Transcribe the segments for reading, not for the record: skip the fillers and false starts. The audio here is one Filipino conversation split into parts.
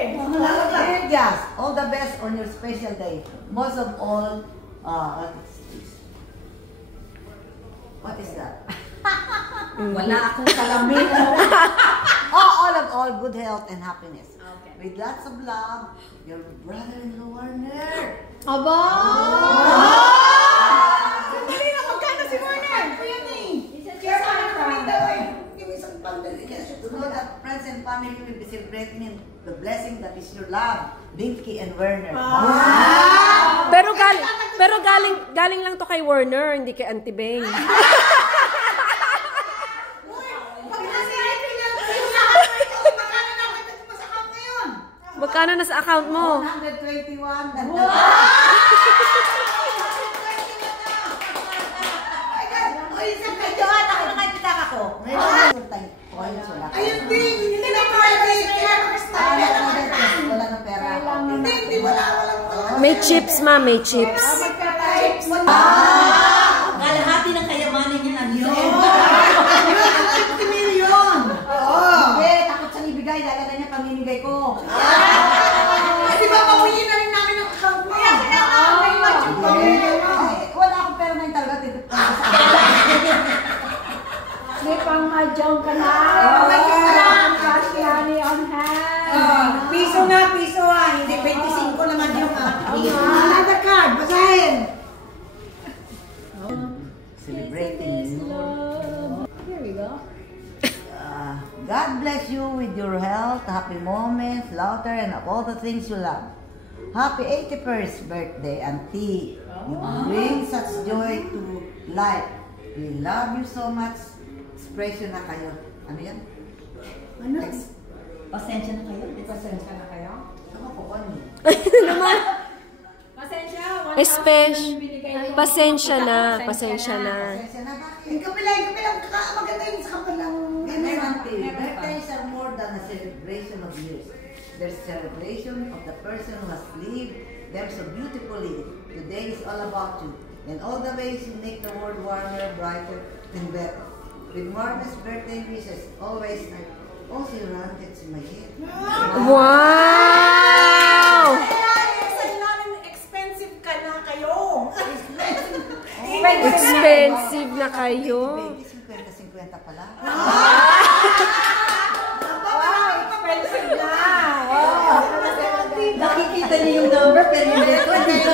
Yes, all the best on your special day. Most of all, what is that? Wala akong salamin. All good health and happiness. Okay. With lots of love, your brother-in-law Warner. Aba! Sandali na, magkano si Warner? To know that friends and family will be celebrating the blessing that is your love, Binky and Werner. Pero galing lang to kay Werner, hindi kay Auntie Beng. Magkano na sa account mo? 121. Ayun din! Hindi na private! Wala na pera. Hindi, wala. May chips, ma. May chips. Kalahati ng kayamanan niya na yun. 50 million! Hindi, takot siyang ibigay. Lalagay niya pamimigay ko. Di ba, mamuyin na rin namin ang account mo? Wala akong pera na yung talaga. May pang-adjong ka na. Cash money on hand. Piso hindi 25 naman yung another card, basahin. Celebrating you. Here we go. God bless you with your health, happy moments, laughter, and all the things you love. Happy 81st birthday, Auntie. You bring such joy to life. We love you so much. Expression na kayo. Ano yan? Ano? Pasensya na kayo? Pasensya na kayo? Ano po ano? Naman. Pasensya. Pasensya na. Pasensya na. Pasensya na bakit? Yung kapilang, maganda yun sa kapilang. Ganun, Auntie. Birthdays are more than a celebration of years. They're celebration of the person who has lived them so beautifully. Today is all about you and all the ways you make the world warmer, brighter, and better. With Marvin's birthday wishes, always like, oh, si Ranted to my head. Wow! Expensive ka na kayo. Expensive na kayo. 50 pala. Expensive na. Nakikita niyo yung number, pero hindi ko. Hindi ko.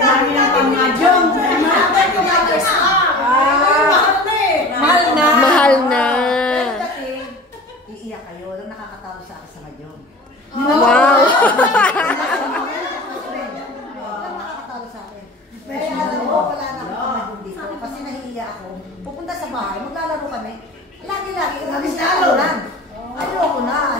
Dami ng pang-adjong. Mahal na. Iiyak kayo. Walang nakakatalo sa akin sa ngayon. Wow! Walang nakakatalo sa akin. Pero alam mo, wala na ako kamay dito. Kasi nahihiya ako. Pupunta sa bahay, maglalaro kami. Lagi-lagi. Ayoko na.